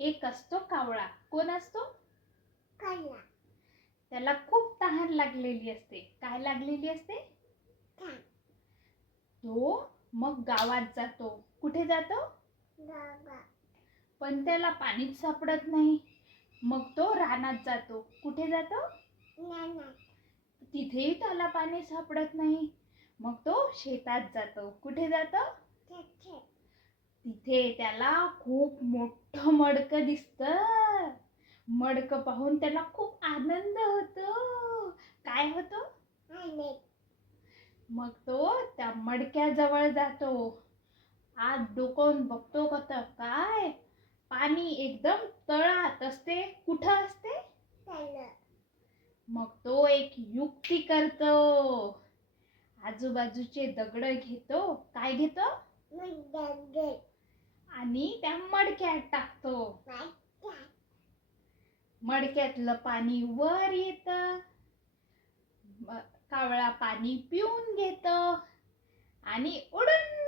एक असतो कावळा. कोण असतो? कावळा. त्याला खूप तहान लागलेली असते. काय लागलेली असते? तहान. तो मग गावात जातो. कुठे जातो? गावात. पण त्याला पाणीच सापडत नाही. मग तो रानात जातो. कुठे जातो? रानात. तिथेही त्याला पाणी सापडत नाही. मग तो शेतात जातो. कुठे जातो? शेतात. तिथे त्याला खूप मोठं मडकं दिसतं. मडकं पाहून त्याला खूप आनंद होतो. काय होतो? आनंद. मग तो त्या मडक्याजवळ जातो. आत डोकावून बघतो का काय पाणी एकदम तळात असते. कुठं असते? तळात. मग तो एक युक्ती करतो. आजूबाजूचे दगड घेतो. काय घेतो? दगड. आणि त्या मडक्यात टाकतो. मडक्यात. मडक्यातलं पाणी वर येतं. कावळा पाणी पिऊन घेतो आणि उडून